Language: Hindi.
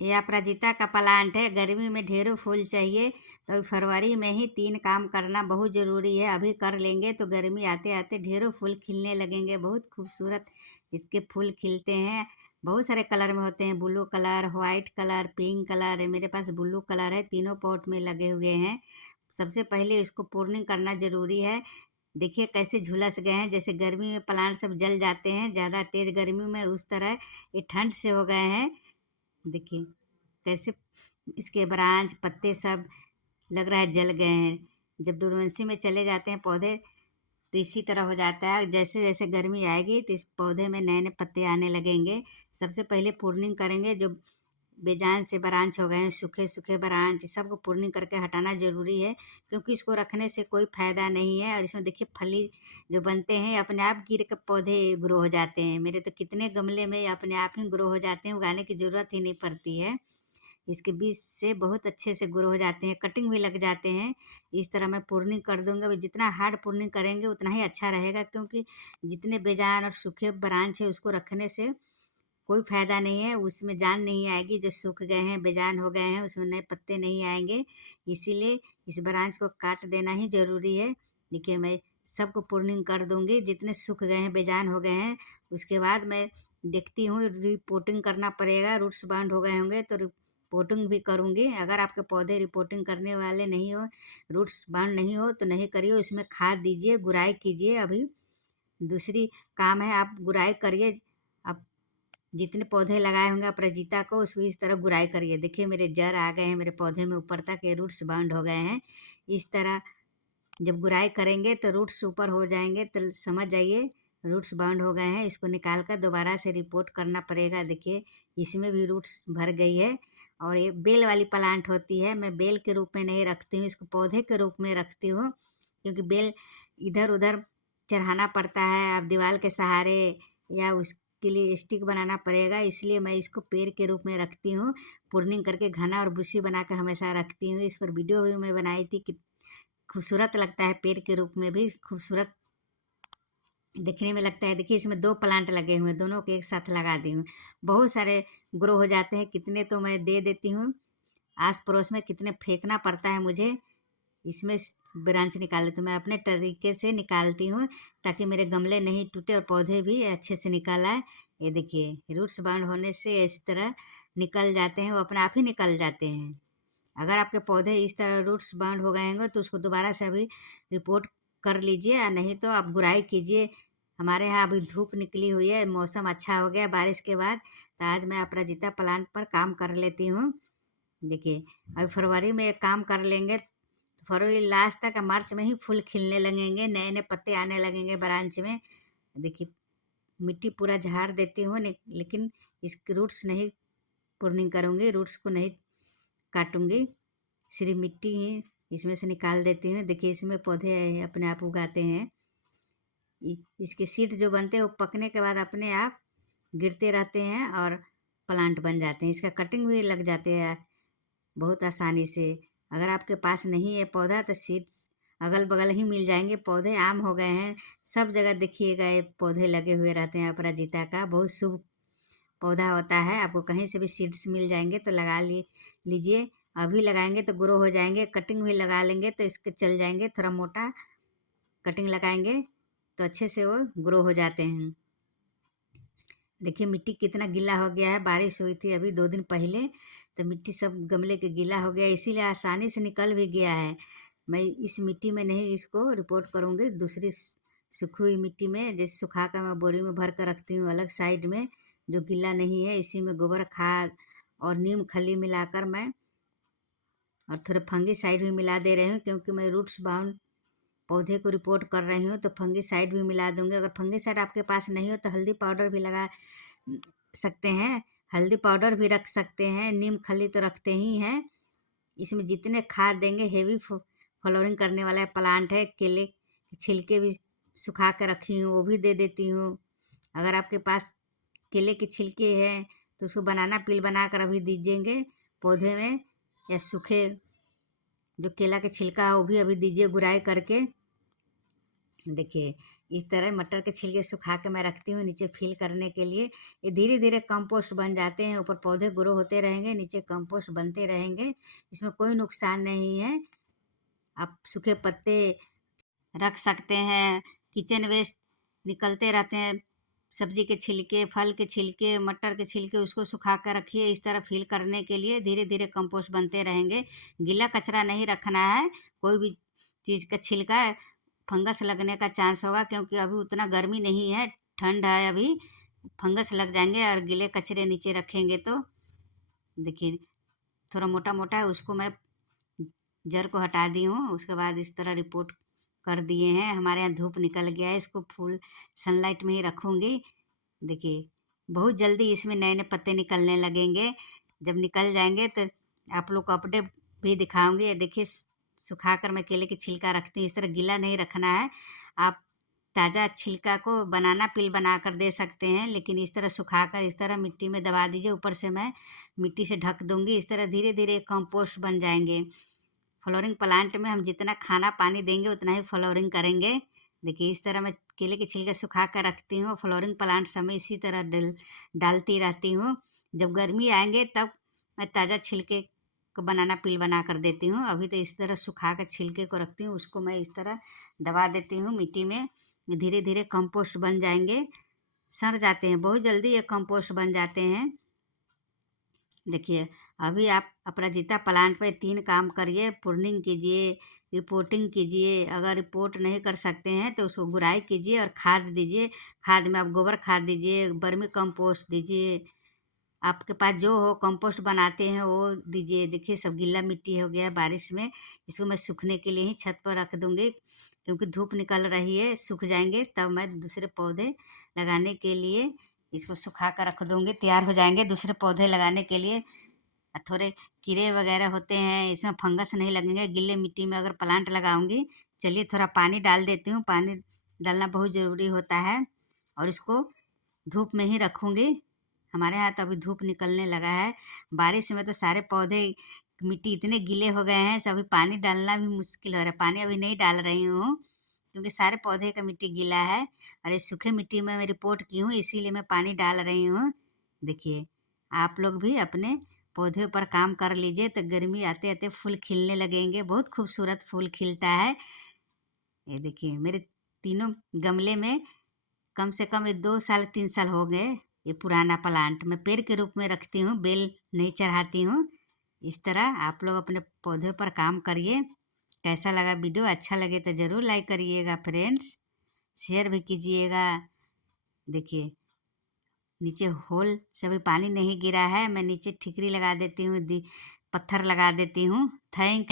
ये अपराजिता का प्लांट है। गर्मी में ढेरों फूल चाहिए, तो अभी फरवरी में ही 3 काम करना बहुत ज़रूरी है। अभी कर लेंगे तो गर्मी आते आते ढेरों फूल खिलने लगेंगे। बहुत खूबसूरत इसके फूल खिलते हैं। बहुत सारे कलर में होते हैं, blue colour, white colour, pink colour है। मेरे पास ब्लू कलर है, तीनों पॉट में लगे हुए हैं। सबसे पहले इसको प्रूनिंग करना ज़रूरी है। देखिए कैसे झुलस गए हैं, जैसे गर्मी में प्लांट सब जल जाते हैं ज़्यादा तेज़ गर्मी में, उस तरह ये ठंड से हो गए हैं। देखिए कैसे इसके ब्रांच पत्ते सब लग रहा है जल गए हैं। जब डोरमेंसी में चले जाते हैं पौधे तो इसी तरह हो जाता है। जैसे जैसे गर्मी आएगी तो इस पौधे में नए नए पत्ते आने लगेंगे। सबसे पहले प्रूनिंग करेंगे। जो बेजान से ब्रांच हो गए हैं, सूखे सूखे ब्रांच, सबको प्रूनिंग करके हटाना ज़रूरी है, क्योंकि इसको रखने से कोई फ़ायदा नहीं है। और इसमें देखिए फली जो बनते हैं अपने आप गिर के पौधे ग्रो हो जाते हैं। मेरे तो कितने गमले में अपने आप ही ग्रो हो जाते हैं, उगाने की ज़रूरत ही नहीं पड़ती है। इसके बीज से बहुत अच्छे से ग्रो हो जाते हैं, कटिंग भी लग जाते हैं। इस तरह मैं प्रूनिंग कर दूँगा। अब जितना हार्ड प्रूनिंग करेंगे उतना ही अच्छा रहेगा, क्योंकि जितने बेजान और सूखे ब्रांच है उसको रखने से कोई फ़ायदा नहीं है। उसमें जान नहीं आएगी। जो सूख गए हैं, बेजान हो गए हैं, उसमें नए पत्ते नहीं आएंगे। इसीलिए इस ब्रांच को काट देना ही ज़रूरी है। देखिए मैं सबको प्रूनिंग कर दूँगी। जितने सूख गए हैं, बेजान हो गए हैं, उसके बाद मैं देखती हूँ, रिपोर्टिंग करना पड़ेगा। रूट्स बाउंड हो गए होंगे तो रिपोर्टिंग भी करूँगी। अगर आपके पौधे रिपोर्टिंग करने वाले नहीं हो, रूट्स बाउंड नहीं हो तो नहीं करिए। इसमें खाद दीजिए, गुड़ाई कीजिए। अभी दूसरी काम है, आप गुड़ाई करिए। आप जितने पौधे लगाए होंगे अपराजिता को, उसको इस तरह गुड़ाई करिए। देखिए मेरे जड़ आ गए हैं मेरे पौधे में ऊपर तक, ये रूट्स बाउंड हो गए हैं। इस तरह जब गुड़ाई करेंगे तो रूट्स ऊपर हो जाएंगे, तो समझ जाइए रूट्स बाउंड हो गए हैं। इसको निकाल कर दोबारा से रिपोर्ट करना पड़ेगा। देखिए इसमें भी रूट्स भर गई है। और ये बेल वाली प्लांट होती है। मैं बेल के रूप में नहीं रखती हूँ, इसको पौधे के रूप में रखती हूँ, क्योंकि बेल इधर उधर चढ़ाना पड़ता है। आप दीवार के सहारे या उसके लिए स्टिक बनाना पड़ेगा, इसलिए मैं इसको पेड़ के रूप में रखती हूँ। प्रूनिंग करके घना और बुशी बना कर हमेशा रखती हूँ। इस पर वीडियो भी मैं बनाई थी कि खूबसूरत लगता है, पेड़ के रूप में भी खूबसूरत दिखने में लगता है। देखिए इसमें 2 प्लांट लगे हुए हैं, दोनों को एक साथ लगा दी हूँ। बहुत सारे ग्रो हो जाते हैं। कितने तो मैं दे देती हूँ आस पड़ोस में, कितने फेंकना पड़ता है मुझे। इसमें ब्रांच निकाले तो मैं अपने तरीके से निकालती हूँ, ताकि मेरे गमले नहीं टूटे और पौधे भी अच्छे से निकल आए। ये देखिए रूट्स बाउंड होने से इस तरह निकल जाते हैं, वो अपने आप ही निकल जाते हैं। अगर आपके पौधे इस तरह रूट्स बाउंड हो गए होंगे तो उसको दोबारा से अभी रिपोर्ट कर लीजिए, या नहीं तो आप गुड़ाई कीजिए। हमारे यहाँ अभी धूप निकली हुई है, मौसम अच्छा हो गया बारिश के बाद, तो आज मैं अपराजिता प्लांट पर काम कर लेती हूँ। देखिए अभी फरवरी में एक काम कर लेंगे तो फरवरी लास्ट तक मार्च में ही फूल खिलने लगेंगे, नए नए पत्ते आने लगेंगे ब्रांच में। देखिए मिट्टी पूरा झाड़ देती हूँ, लेकिन इसके रूट्स नहीं प्रूनिंग करूँगी, रूट्स को नहीं काटूंगी, सिर्फ मिट्टी ही इसमें से निकाल देती हूँ। देखिए इसमें पौधे अपने आप उगाते हैं। इसके सीड जो बनते हैं वो पकने के बाद अपने आप गिरते रहते हैं और प्लांट बन जाते हैं। इसका कटिंग भी लग जाते हैं बहुत आसानी से। अगर आपके पास नहीं है पौधा तो सीड्स अगल बगल ही मिल जाएंगे। पौधे आम हो गए हैं, सब जगह देखिएगा ये पौधे लगे हुए रहते हैं। अपराजिता का बहुत शुभ पौधा होता है। आपको कहीं से भी सीड्स मिल जाएंगे तो लगा लीजिए। अभी लगाएंगे तो ग्रो हो जाएंगे। कटिंग भी लगा लेंगे तो इसके चल जाएंगे। थोड़ा मोटा कटिंग लगाएंगे तो अच्छे से वो ग्रो हो जाते हैं। देखिए मिट्टी कितना गीला हो गया है, बारिश हुई थी अभी 2 दिन पहले, तो मिट्टी सब गमले के गीला हो गया, इसीलिए आसानी से निकल भी गया है। मैं इस मिट्टी में नहीं इसको रिपोर्ट करूँगी, दूसरी सूखी हुई मिट्टी में, जैसे सुखा कर मैं बोरी में भर कर रखती हूँ अलग साइड में, जो गीला नहीं है। इसी में गोबर खाद और नीम खली मिलाकर मैं, और थोड़ा फंगी साइड भी मिला दे रही हूँ, क्योंकि मैं रूट्स बाउंड पौधे को रिपोर्ट कर रही हूँ, तो फंगी साइड भी मिला दूँगी। अगर फंगी साइड आपके पास नहीं हो तो हल्दी पाउडर भी लगा सकते हैं, हल्दी पाउडर भी रख सकते हैं, नीम खली तो रखते ही हैं। इसमें जितने खाद देंगे, हेवी फ्लावरिंग करने वाला प्लांट है। केले के छिलके भी सुखा कर रखी हूँ, वो भी दे देती हूँ। अगर आपके पास केले के छिलके हैं तो उसको बनाना पील बना कर अभी दीजिएंगे पौधे में, या सूखे जो केला के छिलका है वो भी अभी दीजिए गुड़ाई करके। देखिए, इस तरह मटर के छिलके सुखा के मैं रखती हूँ नीचे फिल करने के लिए। ये धीरे धीरे कंपोस्ट बन जाते हैं, ऊपर पौधे ग्रो होते रहेंगे, नीचे कंपोस्ट बनते रहेंगे, इसमें कोई नुकसान नहीं है। आप सूखे पत्ते रख सकते हैं, किचन वेस्ट निकलते रहते हैं, सब्जी के छिलके, फल के छिलके, मटर के छिलके, उसको सुखा कर रखिए। इस तरह फिल करने के लिए धीरे धीरे कंपोस्ट बनते रहेंगे। गीला कचरा नहीं रखना है, कोई भी चीज़ का छिलका फंगस लगने का चांस होगा, क्योंकि अभी उतना गर्मी नहीं है, ठंड है अभी, फंगस लग जाएंगे और गीले कचरे नीचे रखेंगे तो। देखिए, थोड़ा मोटा मोटा है, उसको मैं जड़ को हटा दी हूँ। उसके बाद इस तरह रिपोर्ट कर दिए हैं। हमारे यहाँ धूप निकल गया है, इसको फुल सनलाइट में ही रखूँगी। देखिए, बहुत जल्दी इसमें नए नए पत्ते निकलने लगेंगे। जब निकल जाएंगे तो आप लोग को अपडेट भी दिखाऊंगी। ये देखिए, सुखा कर मैं केले की छिलका रखती हूँ, इस तरह गीला नहीं रखना है। आप ताज़ा छिलका को बनाना पील बना कर दे सकते हैं, लेकिन इस तरह सुखा कर इस तरह मिट्टी में दबा दीजिए। ऊपर से मैं मिट्टी से ढक दूंगी। इस तरह धीरे धीरे कंपोस्ट बन जाएंगे। फ्लोरिंग प्लांट में हम जितना खाना पानी देंगे उतना ही फ्लोरिंग करेंगे। देखिए, इस तरह मैं केले के छिलके सुखा कर रखती हूँ। फ्लोरिंग प्लांट समय इसी तरह डालती रहती हूँ। जब गर्मी आएंगे तब मैं ताज़ा छिलके को बनाना पील बना कर देती हूँ। अभी तो इस तरह सुखा कर छिलके को रखती हूँ, उसको मैं इस तरह दबा देती हूँ मिट्टी में। धीरे धीरे कंपोस्ट बन जाएंगे, सड़ जाते हैं, बहुत जल्दी ये कंपोस्ट बन जाते हैं। देखिए, अभी आप अपराजिता प्लांट पे 3 काम करिए। प्रूनिंग कीजिए, रिपोर्टिंग कीजिए। अगर रिपोर्ट नहीं कर सकते हैं तो उसको गुड़ाई कीजिए और खाद दीजिए। खाद में आप गोबर खाद दीजिए, वर्मी कंपोस्ट दीजिए, आपके पास जो हो कंपोस्ट बनाते हैं वो दीजिए। देखिए, सब गीला मिट्टी हो गया है बारिश में। इसको मैं सूखने के लिए ही छत पर रख दूँगी, क्योंकि धूप निकल रही है। सूख जाएंगे तब मैं दूसरे पौधे लगाने के लिए इसको सुखा कर रख दूँगी। तैयार हो जाएंगे दूसरे पौधे लगाने के लिए। थोड़े कीड़े वगैरह होते हैं, इसमें फंगस नहीं लगेंगे गीले मिट्टी में अगर प्लांट लगाऊंगी। चलिए, थोड़ा पानी डाल देती हूँ, पानी डालना बहुत ज़रूरी होता है। और इसको धूप में ही रखूँगी। हमारे यहाँ तो अभी धूप निकलने लगा है। बारिश में तो सारे पौधे मिट्टी इतने गीले हो गए हैं, सभी पानी डालना भी मुश्किल हो रहा है। पानी अभी नहीं डाल रही हूँ, क्योंकि सारे पौधे का मिट्टी गीला है और इस सूखे मिट्टी में मैं रिपोर्ट की हूँ, इसीलिए मैं पानी डाल रही हूँ। देखिए, आप लोग भी अपने पौधे पर काम कर लीजिए, तो गर्मी आते आते फूल खिलने लगेंगे। बहुत खूबसूरत फूल खिलता है। ये देखिए, मेरे तीनों गमले में कम से कम ये 2 साल 3 साल हो गए। ये पुराना प्लांट मैं पेड़ के रूप में रखती हूँ, बेल नहीं चढ़ाती हूँ। इस तरह आप लोग अपने पौधे पर काम करिए। कैसा लगा वीडियो? अच्छा लगे तो ज़रूर लाइक करिएगा फ्रेंड्स, शेयर भी कीजिएगा। देखिए, नीचे होल से अभी पानी नहीं गिरा है, मैं नीचे ठिकरी लगा देती हूँ, पत्थर लगा देती हूँ। थैंक